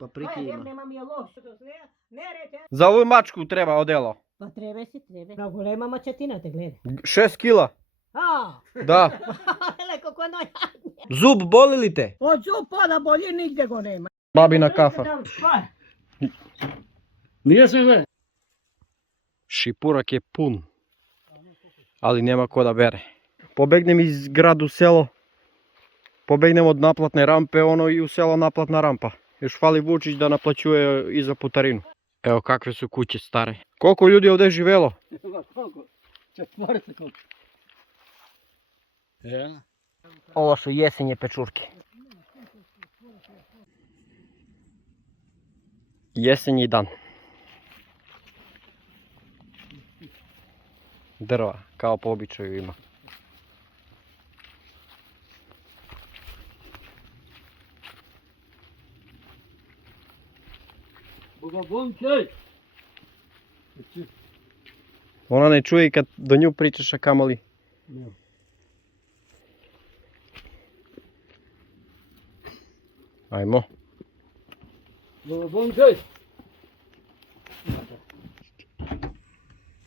Paprike ima. Nema mi je loše. Za ovu mačku treba odelo. Pa treba si, treba. Na golema mačetina te gleda. 6 kila. A, Da. leko ko noj. Zub boli li te? Od zupa da bolje nigde go nema. Babina kafa. Nije sve. Šipurak je pun. Ali nema ko da bere. Pobegnem iz gradu u selo. Pobegnem od naplatne rampe, ono i u selo naplatna rampa. Još fali Vučić da naplaćuje i za putarinu. Evo kakve su kuće stare. Koliko ljudi ovdje živelo? Koliko? Četvorica koliko? Ja. Ovo su jesenje pečurke. Jesenji dan. Drva, kao po običaju ima. Bogabončej! Ona ne čuje i kad do nju pričaš, a kamoli. Ajmo. Bogabončej!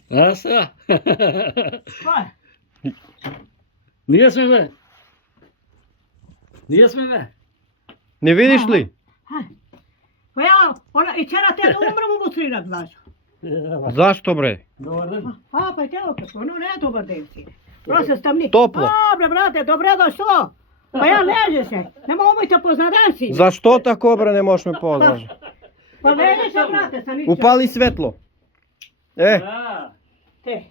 Asa! Nije sve. Nije sve. Ne vidiš li? Pa ja, ona, i čera te da umrem u butrinak, znaš. Zašto bre? Dobar dan. A, pa je telo kako, ono ne je dobar den si. Prosim sam ni. Toplo. Dobre, brate, dobro došlo. Pa ja leže se, nema umojte poznadanci. Zašto tako bre ne možeš me pozvati? Pa leže se, brate, sam ničem. Upali svetlo. E, Da. Te,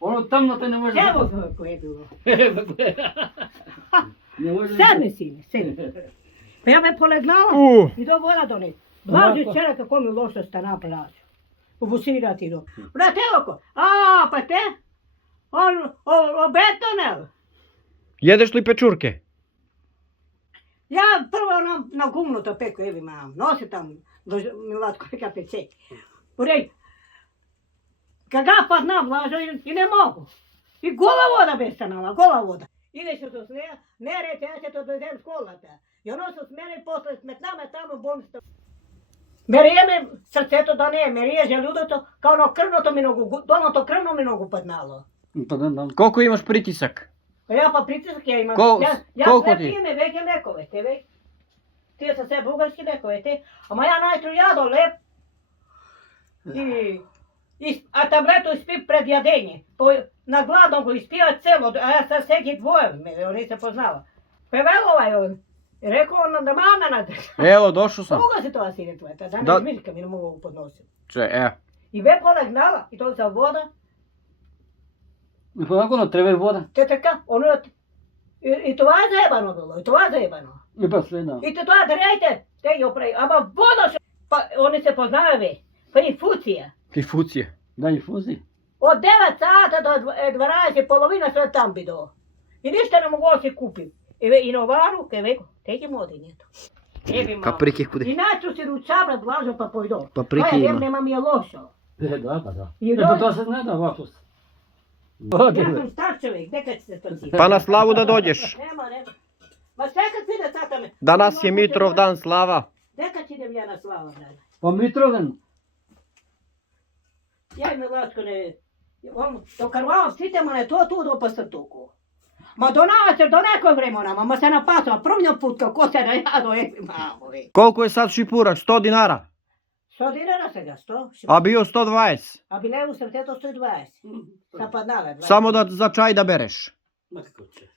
Ono tamno te ne može evo zapati. kako je bilo. Ne može Sedni sine, sedni. Pa ja me polegnala i do voda doneti. Blaži čera kako mi loša stana plaća. Ubusirati do. Brate, evo ko. A, pa te? O betonel. jedeš li pečurke? Ja prvo na gumnu to peku, evi mam. Nosi tam do Milatko neka pecek. Urej, kad ga padna blaža i ne mogu. I gola voda bez stanala, gola voda. Ide se to sneja, ne reći, ja se to dovedem skolata. I ono su s mene posle smetnama tamo bolnica. Merije me srce to da ne, merije želudo to, kao ono krvno to mi nogu, doma to krvno mi nogu padnalo. Pa da. Koliko imaš pritisak? A ja pa pritisak ja imam. Ja koliko sve ti? pijem veke lekove, te već. Ti sam sve bugarski lekove, te. A ja najtru jado lep. A tabletu ispim pred jadenje. Na gladnom go ispija celo, a ja sam segi dvoje, me nisam poznala. Pa je velo on. Rekao on da mama nadrža. Evo, došao sam. Mogu se to asine tvoje, da Da. ne izmišljam i ne mogu podnositi. Če, I ve polegnala, i to za voda. I polako treba voda. Te така, ono и това е заебано било, и това е заебано. I pa sve da. И те това дърете, те ги оправи, ама вода ще, па они се познава бе, па инфуция. Fifucija. Da infuzi. От 9 сата до 12 половина sve там бидо. И ništa ne mogu se kupiti. I novaru, kaj veko, te ги моди нето. Еби мало. Paprike kude. И начу се ручабра блажо па пойдо. Paprike Па ima. нема ми е лошо. Da, pa da. I E pa to se zna da ovako. Ja sam star čovjek, neka će se to si. Pa na slavu da dođeš. Nema. Ma čekaj ti da sata me. Danas je Mitrov dan slava. Neka će idem ja na slavu, brada. Pa Mitroven. Ja im Milačko ne... Do karvala stitemo ne to tu do pasatuku. Ma do navečer, do nekoj vremena, ma se napasala prvnjo put kako se da ja do evi mamovi. Koliko je sad šipurak? 100 dinara. 100 dinara сега, 100? A bio 120. A bi levu sam te to 120. Zapadnala 20. Samo da za čaj da bereš. Ma kako će.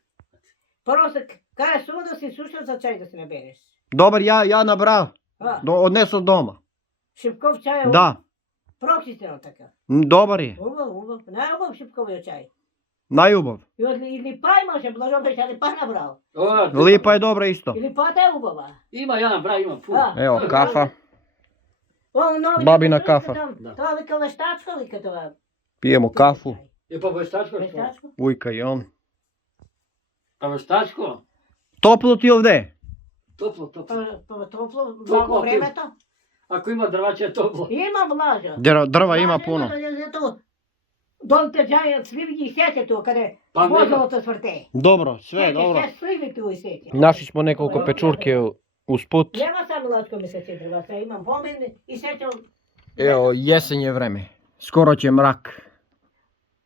Prvo se, kada sudo si sušao za čaj da se ne bereš. Dobar, ja nabra. Odneso doma. Šipkov čaj? Da. Pročisteno takav. Dobar je. Ubav. Najubав šipkovio čaj. Najubov. Ili pa imaš, blažo beš, ali pa nabrao. Lipa je dobra isto. Ili pa te ubava. Ima jedan bra, ima pun. Evo, kafa. Novi Babina to kafa. To je vika veštačka vika to. Pijemo kafu. I pa veštačko što? Veštačko? Ujka i on. Pa veštačko? Toplo ti ovdje? Toplo. Pa toplo, mnogo vreme to. Ako ima drvače je toplo. Ima blaža. Drva ima puno. Dol te džaje slivigi i sjeće tu kada je Pa vozilo to svrte. Dobro, sve dobro. Sve slivi tu i sjeće. Našli smo nekoliko pečurke Usput. Nema sad Milatko mjeseci drva, sad imam pomene i sjećam. Evo, jesen je vreme. Skoro će mrak.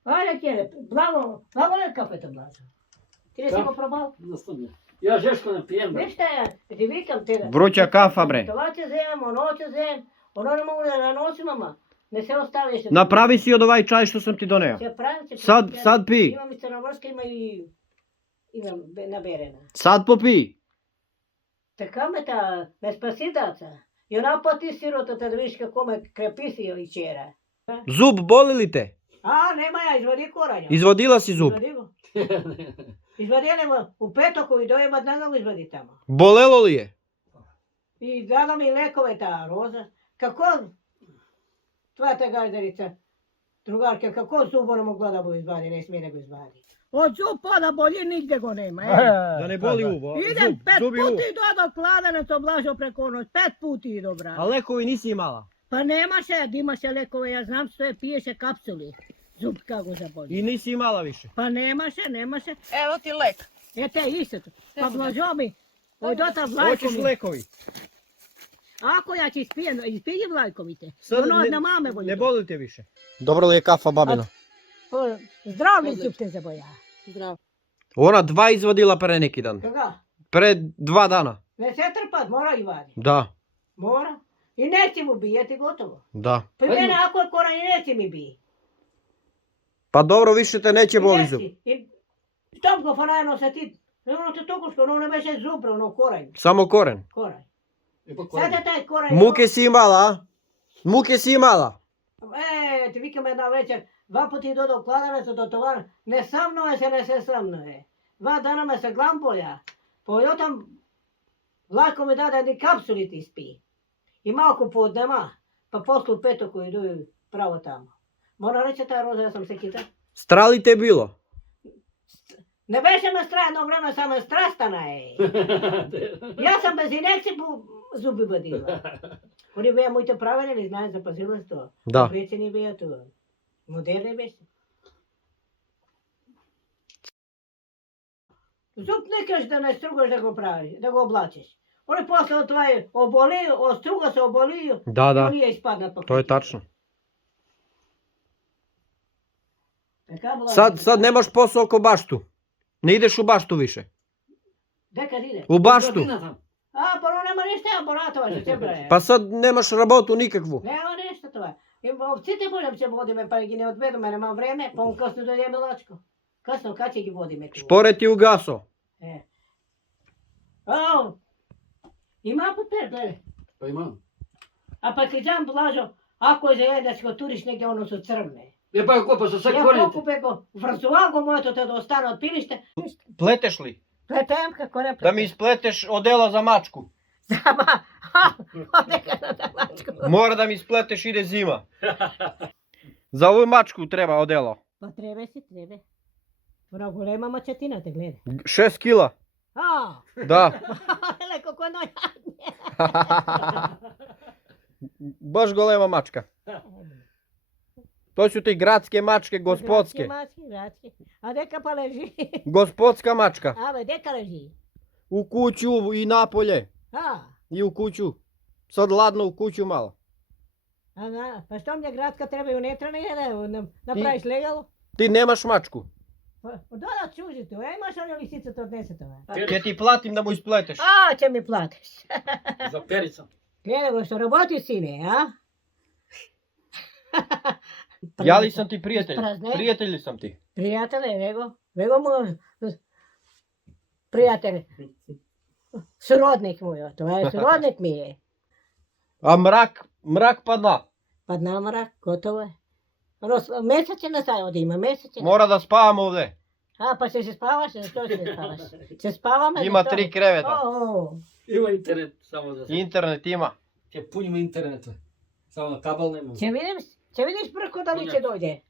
Ajde kjere, blago ne kafe to blažo. Ti ne si Da. go probao? Jednostavno. Ja žeško ne pijem. bre. Ništa ja, ti vikam te. Vruća kafa, bre. To će zem, ono će zem, ono ne mogu da nosim, mama. Ne se ostaviš. Napravi si od ovaj čaj što sam ti doneo. Će praviti, će Sad, praviti. sad pi. Ima mi crnogorska, ima i naberena. Sad popi. Така ме та, ме спаси даца. И она пъти сиротата да видиш какво ме крепи си и вчера. Zub boli li te? Нема я, извади кораня. Izvodila si zub. Извади го. Извади нема, у петък, и дойде веднага го извади тама. Bolelo li je? И дада ми лекове та роза. Какво? Това е така, дарица. Другарка, какво зуба не могла да го извади, не смее да го извади. От зуба да боли, нигде го нема. Da ne boli uvo. Idem pet puti do kladanac oblažio preko noć, 5 puti dobra. A lekovi nisi imala? Pa nemaše, imaše lekove, ja znam što je, piješ kapsuli. Zub kako zaboli. I nisi imala više? Pa nemaše. Evo ti lek. E te isto. Pa blažo mi, oj dota vlajko Hoćeš mi. lekovi? Ako ja će ispijem vlajkovite. Sad Ono ne- na mame boli. Ne boli te više? Dobro li je kafa babina? Zdravljen zub te zaboja. Zdravo. Ona 2 izvadila pre neki dan. Kога? Pre 2 dana. Ne se trpat, mora i vadi. Da, Mora. I neće mu bijeti, gotovo. da. Pa mene ako je koran i neće mi biji. Pa dobro, više te neće boli zub. I tom go fanajno sa ti, ono te tokoško, ono ne beše zubra, ono koranj. Samo koren. Koranj. E, pa Sada koren. taj koranj... Muke si imala, a? Muke si imala. Ti vikam jedna večer, 2 puti do kladanaca do tovara, ne sa mnom je se, ne se sa mnom je. 2 dana me se glambolja, pa ja tam lako mi da ni kapsuli ti spi. I malko podnema, pa poslu peto koji idu pravo tamo. Moram reći ta roza, ja sam se kita. Strali te bilo? Ne beše me strah, jedno vreme sam me strastana je. Ja sam bez inekcije zubi badila. Oni bije moите правени, знаят, запазила се това. Da. Вече не бие това. Модерни беше. Зуб не кажеш да не стругаш да го правиш, да го облачиш. Oni posle od това оболи, struga se oboli, Da, da. oni je ispadnat pa. To je tačno. Така bila. Sad nemaš posao oko baštu. Ne ideš u baštu više. Дека ide? U baštu. Godina tam. А, първо няма нищо, аборатова ще бре. Pa sad nemaš rabotu nikakvu. Няма нищо това. И овците будем се водиме, па ги не отведоме, нема време, па късно дойде Милачко. Късно, как ще ги водиме това? Špore ti ugaso. Е. О! Има папир, гледай. Pa imam. А пък идам Блажо, ако е заедно да си го туриш негде, оно се цръвне. E, pa ko, pa sa sve Я korenite. покупе го, връзувал го моето те да остане от пилище. Pleteš li? Плетем какво не Da mi ispleteš odela za mačku. Зама, нека да мачко. Mora da mi ispleteš, ide zima. Za ovu mačku treba odelo. Па требе си, требе. Ona голема мачетина те гледа. 6 kila. А, Da. леко коно Baš golema mačka. To su ti gradske mačke, gospodske. Градски. А дека па лежи? Gospodska mačka. Абе, дека лежи? U kuću i napolje. А, I u kuću. Sad ladno u kuću malo. ага. Па що мне градска треба и унетра не направиш легало? Ti nemaš mačku. Да чужито. Имаш оня лисицата отнесе това. Ja ti platim da mu ispleteš. А, че ми платиш. Za perica. Гледай го, što работи сине, а? Ja li sam ti prijatelj? Prazne. Prijatelj li sam ti? Приятеле, него му... Приятел. Сродник му, това е сродник ми е. A mrak padna. Падна мрак, готово е. Месечина сега да има, месечина. Mora da spavam ovde. А, па ще се спаваш, защо ще се спаваш? Ще спаваме. Ima защо? 3 kreveta. О, Ima internet, samo za sve. Internet ima. Će punimo internet. Samo kabel nema. Ще видиш преко дали ще дойде.